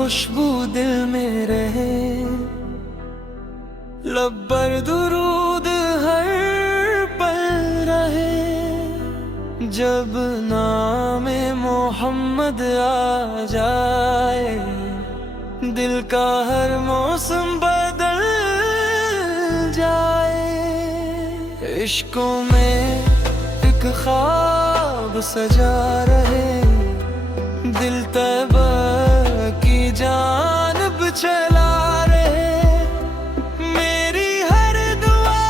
खुशबू दिल में रहे, लब पर दुरूद हर पल रहे। जब नामे मोहम्मद आ जाए, दिल का हर मौसम बदल जाए। इश्कों में एक ख्वाब सजा रहे, दिल तैबा की जानिब चला रहे। मेरी हर दुआ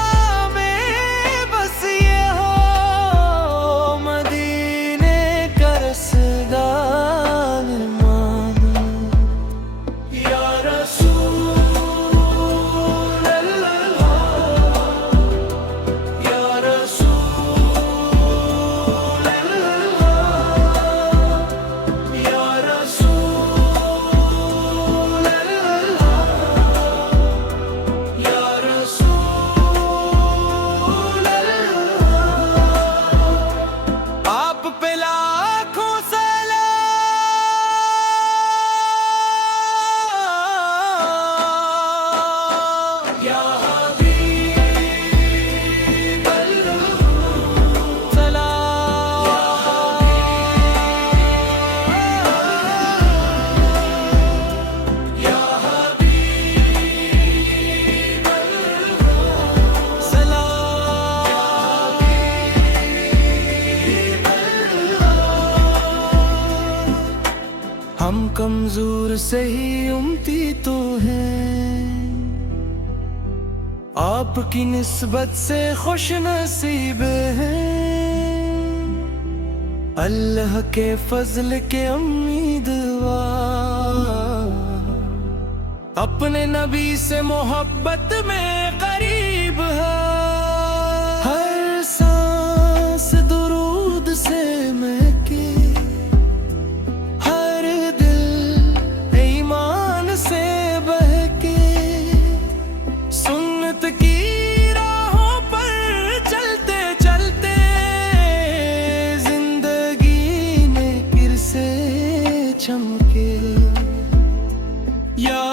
में बस ये हो, मदीने का रसदार मानो। या रसूल अल्लाह, या रसूल अल्लाह, या रसूल अल्लाह, या रसूल अल्लाह। आप पे लाखों सलाम, या हबीब अल्लाह सलाम, या हबीब अल्लाह सलाम। हम कमजोर से ही उम्ती तो हैं, आपकी निस्बत से खुश नसीब हैं। अल्लाह के फजल के उम्मीदवार, अपने नबी से मोहब्बत में करीब है। हर सांस दुरूद से महके, हर दिल ईमान से बहके। सुन्नत की राहों पर चलते चलते, जिंदगी ने फिर से चमके। या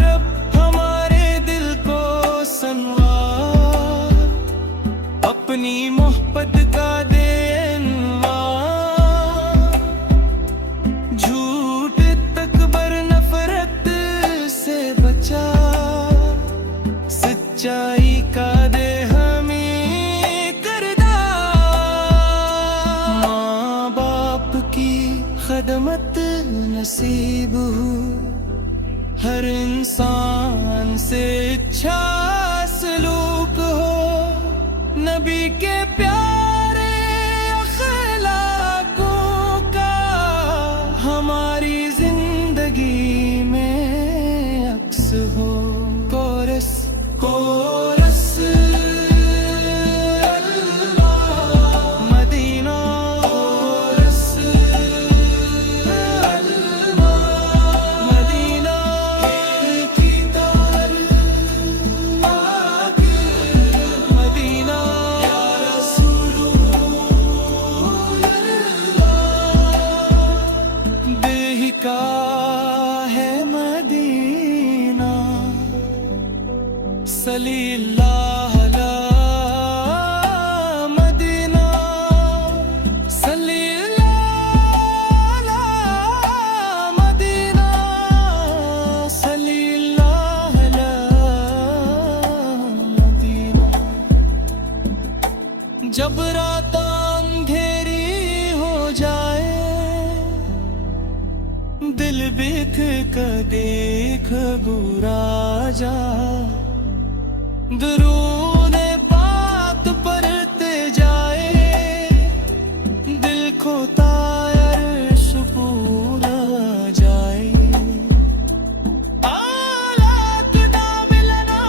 रब हमारे दिल को संवार, अपनी मोहब्बत का दे अनवार। झूठ तकबर नफरत से बचा, सच्चाई का दे हमें किरदार। माँ बाप की खदमत नसीब हो, हर इंसान से अच्छा सलूक हो। नबी के प्यारे अखलाकों का हमारी जिंदगी में अक्स हो। कोरस कोरस अल्लाह मदीना, कोरस अल्लाह मदीना की तार आके मदीना। या रसूल अल्लाह, देह का है मदीना। सल्लल्लाहु अला मदीना, सल्लल्लाहु अला मदीना, सल्लल्लाहु अला मदीना। जब रात अंधेरी हो जाए, दिल बिख कर देख बुरा जा। दुरूद पाक पढ़ते जाए, दिल खोता अर्श पूरा जाए। आलात ना मिलना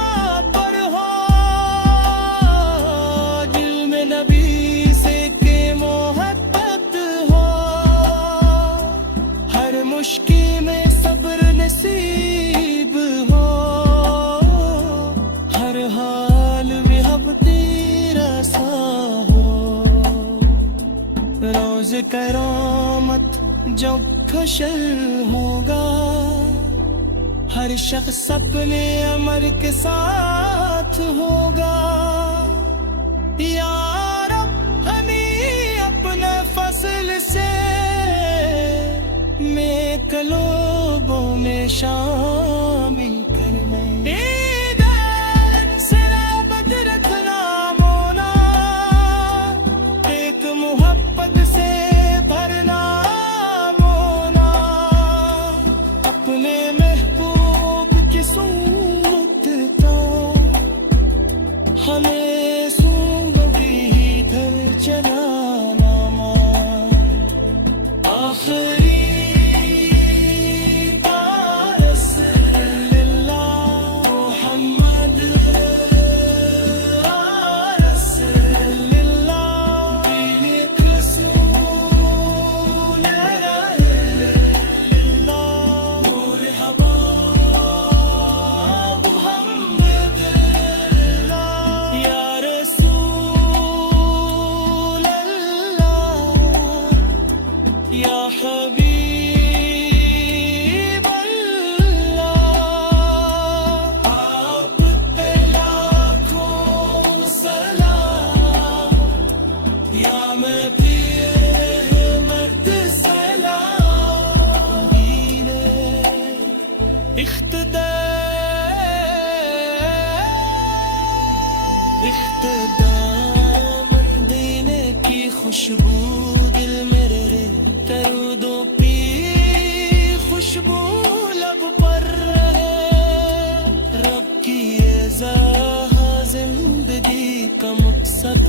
पर हो, दिल में नबी से के मोहब्बत हो। हर मुश्किल में सब्र नसीब हो, हर हाल में अब तेरा सा हो। रोज करामत जब हशर होगा, हर शख्स अपने अमर के साथ होगा। या रब हमें अपने फसल से नेक लोगों में शामिल करना। ईद से राबत रखना मोना, एक मोहब्बत से भरना मोना, अपने महबूब की सुन्नत का हमें सूंघी घर चलाना मां। आखिरी हबीब अल्लाह, आप पे लाखों सलाम, या मैं प्रिय सलाम। इख्तिदाम मदीने की खुशबू दिल मेरे रे, दरूदों की खुशबू लब पर है। रब की ये ज़ाह जिंदगी का मकसद